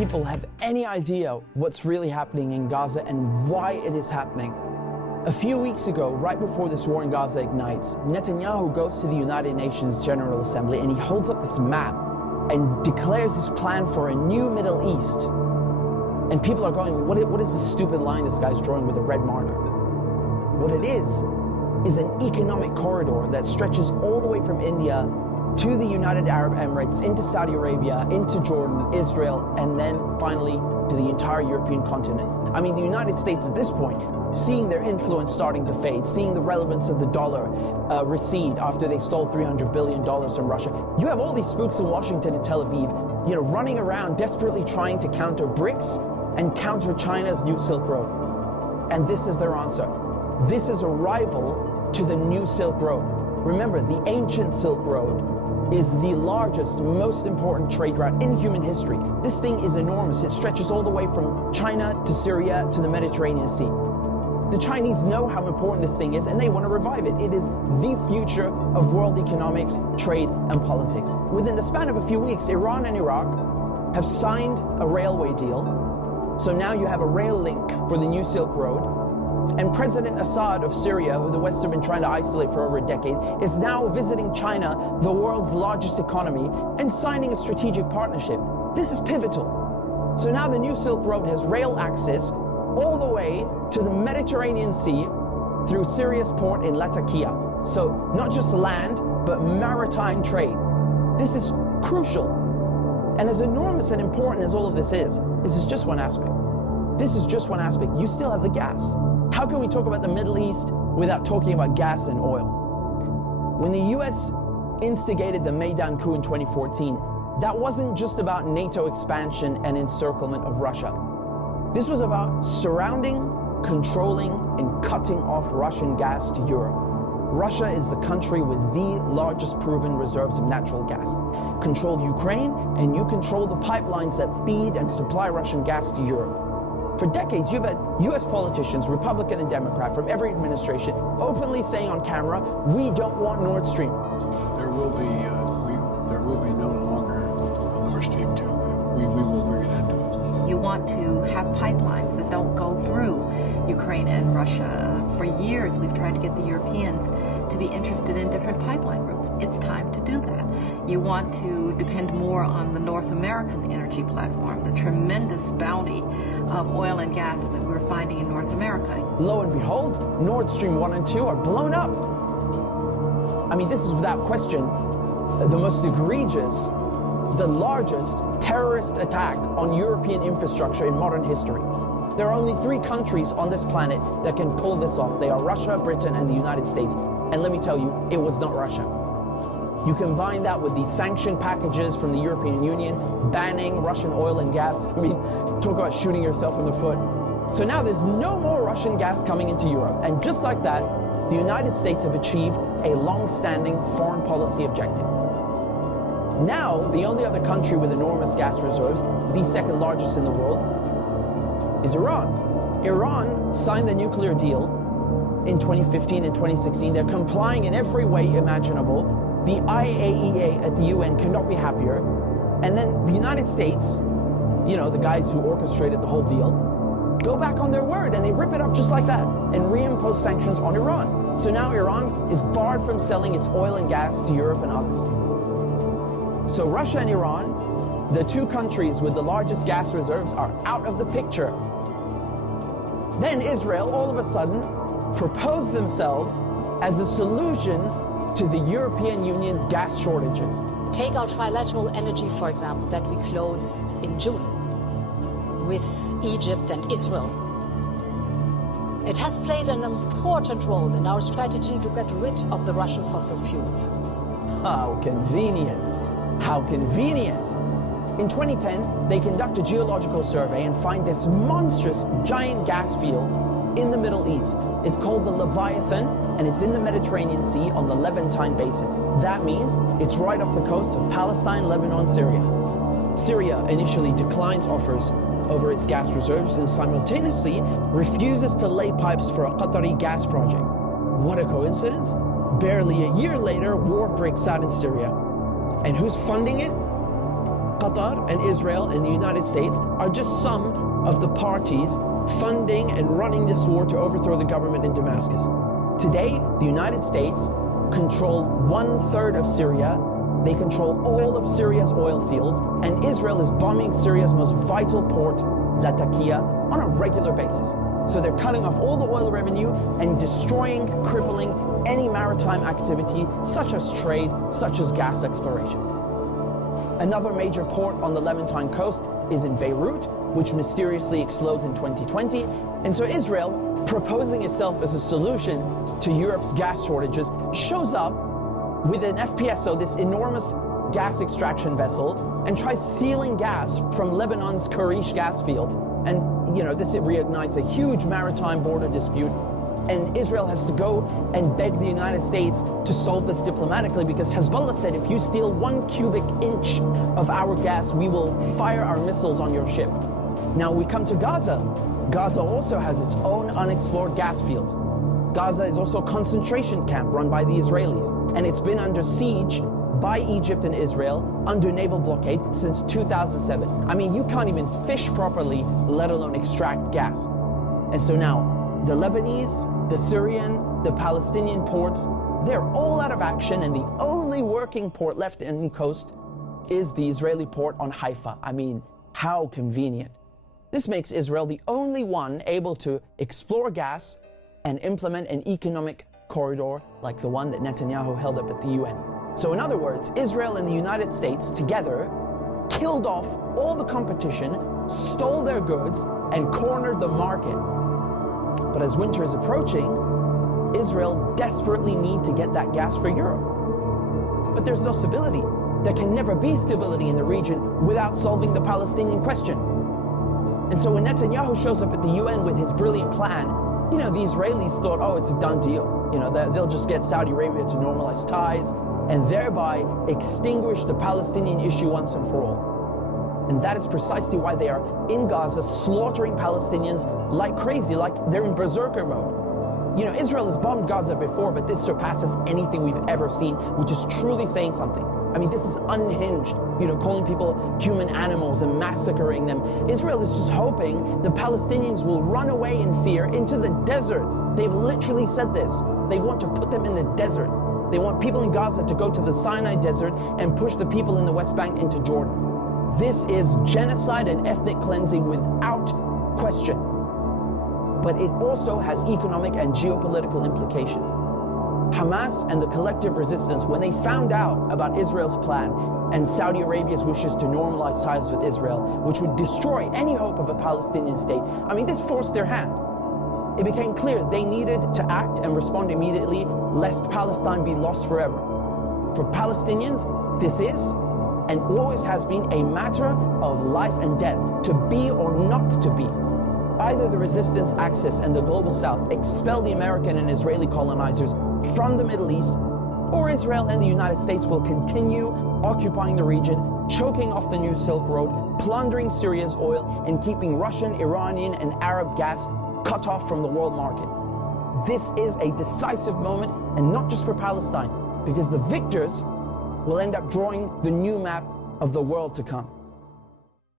people have any idea what's really happening in Gaza and why it is happening. A few weeks ago, right before this war in Gaza ignites, Netanyahu goes to the United Nations General Assembly and he holds up this map and declares his plan for a new Middle East. And people are going, what is this stupid line this guy's drawing with a red marker? What it is an economic corridor that stretches all the way from India to the United Arab Emirates, into Saudi Arabia, into Jordan, Israel, and then finally to the entire European continent. I mean, the United States at this point, seeing their influence starting to fade, seeing the relevance of the dollar recede after they stole $300 billion from Russia. You have all these spooks in Washington and Tel Aviv, running around desperately trying to counter BRICS and counter China's new Silk Road. And this is their answer. This is a rival to the new Silk Road. Remember, the ancient Silk Road is the largest, most important trade route in human history. This thing is enormous. It stretches all the way from China to Syria to the Mediterranean Sea. The Chinese know how important this thing is and they want to revive it. It is the future of world economics, trade, and politics. Within the span of a few weeks, Iran and Iraq have signed a railway deal. So now you have a rail link for the new Silk Road. And President Assad of Syria, who the West have been trying to isolate for over a decade, is now visiting China, the world's largest economy, and signing a strategic partnership. This is pivotal. So now the new Silk Road has rail access all the way to the Mediterranean Sea through Syria's port in Latakia. So not just land, but maritime trade. This is crucial. And as enormous and important as all of this is just one aspect. This is just one aspect. You still have the gas. How can we talk about the Middle East without talking about gas and oil? When the US instigated the Maidan coup in 2014, that wasn't just about NATO expansion and encirclement of Russia. This was about surrounding, controlling, and cutting off Russian gas to Europe. Russia is the country with the largest proven reserves of natural gas. Control Ukraine, and you control the pipelines that feed and supply Russian gas to Europe. For decades, you've had US politicians, Republican and Democrat, from every administration, openly saying on camera, we don't want Nord Stream. There will be no longer Nord Stream 2. We will bring an end to it. You want to have pipelines that don't go through Ukraine and Russia. For years, we've tried to get the Europeans to be interested in different pipeline routes. It's time to do that. You want to depend more on the North American energy platform, the tremendous bounty of oil and gas that we're finding in North America. Lo and behold, Nord Stream 1 and 2 are blown up. I mean, this is without question the most egregious, the largest terrorist attack on European infrastructure in modern history. There are only 3 countries on this planet that can pull this off. They are Russia, Britain, and the United States. And let me tell you, it was not Russia. You combine that with the sanction packages from the European Union, banning Russian oil and gas. I mean, talk about shooting yourself in the foot. So now there's no more Russian gas coming into Europe. And just like that, the United States have achieved a long-standing foreign policy objective. Now, the only other country with enormous gas reserves, the second largest in the world, is Iran. Iran signed the nuclear deal in 2015 and 2016. They're complying in every way imaginable. The IAEA at the UN cannot be happier. And then the United States, the guys who orchestrated the whole deal, go back on their word and they rip it up just like that and reimpose sanctions on Iran. So now Iran is barred from selling its oil and gas to Europe and others. So Russia and Iran, the 2 countries with the largest gas reserves, are out of the picture. Then Israel, all of a sudden, proposed themselves as a solution to the European Union's gas shortages. Take our trilateral energy, for example, that we closed in June with Egypt and Israel. It has played an important role in our strategy to get rid of the Russian fossil fuels. How convenient. How convenient. In 2010, they conduct a geological survey and find this monstrous giant gas field in the Middle East. It's called the Leviathan, and it's in the Mediterranean Sea on the Levantine Basin. That means it's right off the coast of Palestine, Lebanon, Syria. Syria initially declines offers over its gas reserves and simultaneously refuses to lay pipes for a Qatari gas project. What a coincidence. Barely a year later, war breaks out in Syria. And who's funding it? Qatar and Israel and the United States are just some of the parties funding and running this war to overthrow the government in Damascus. Today, the United States control 1/3 of Syria. They control all of Syria's oil fields, and Israel is bombing Syria's most vital port, Latakia, on a regular basis. So they're cutting off all the oil revenue and destroying, crippling any maritime activity, such as trade, such as gas exploration. Another major port on the Levantine coast is in Beirut, which mysteriously explodes in 2020. And so Israel, proposing itself as a solution to Europe's gas shortages, shows up with an FPSO, this enormous gas extraction vessel, and tries stealing gas from Lebanon's Karish gas field. And, this reignites a huge maritime border dispute. And Israel has to go and beg the United States to solve this diplomatically, because Hezbollah said, if you steal 1 cubic inch of our gas, we will fire our missiles on your ship. Now we come to Gaza. Gaza also has its own unexplored gas field. Gaza is also a concentration camp run by the Israelis, and it's been under siege by Egypt and Israel under naval blockade since 2007. I mean, you can't even fish properly, let alone extract gas. And so now, the Lebanese, the Syrian, the Palestinian ports, they're all out of action, and the only working port left in the coast is the Israeli port on Haifa. I mean, how convenient. This makes Israel the only one able to explore gas and implement an economic corridor like the one that Netanyahu held up at the UN. So in other words, Israel and the United States together killed off all the competition, stole their goods, and cornered the market. But as winter is approaching, Israel desperately needs to get that gas for Europe. But there's no stability. There can never be stability in the region without solving the Palestinian question. And so when Netanyahu shows up at the UN with his brilliant plan, the Israelis thought, oh, it's a done deal. They'll just get Saudi Arabia to normalize ties and thereby extinguish the Palestinian issue once and for all. And that is precisely why they are in Gaza slaughtering Palestinians like crazy, like they're in berserker mode. Israel has bombed Gaza before, but this surpasses anything we've ever seen, which is truly saying something. I mean, this is unhinged, calling people human animals and massacring them. Israel is just hoping the Palestinians will run away in fear into the desert. They've literally said this. They want to put them in the desert. They want people in Gaza to go to the Sinai desert and push the people in the West Bank into Jordan. This is genocide and ethnic cleansing without question. But it also has economic and geopolitical implications. Hamas and the collective resistance, when they found out about Israel's plan and Saudi Arabia's wishes to normalize ties with Israel, which would destroy any hope of a Palestinian state, I mean, this forced their hand. It became clear they needed to act and respond immediately, lest Palestine be lost forever. For Palestinians, this is and always has been a matter of life and death, to be or not to be. Either the resistance axis and the global south expel the American and Israeli colonizers from the Middle East, or Israel and the United States will continue occupying the region, choking off the new Silk Road, plundering Syria's oil, and keeping Russian, Iranian, and Arab gas cut off from the world market. This is a decisive moment, and not just for Palestine, because the victors will end up drawing the new map of the world to come.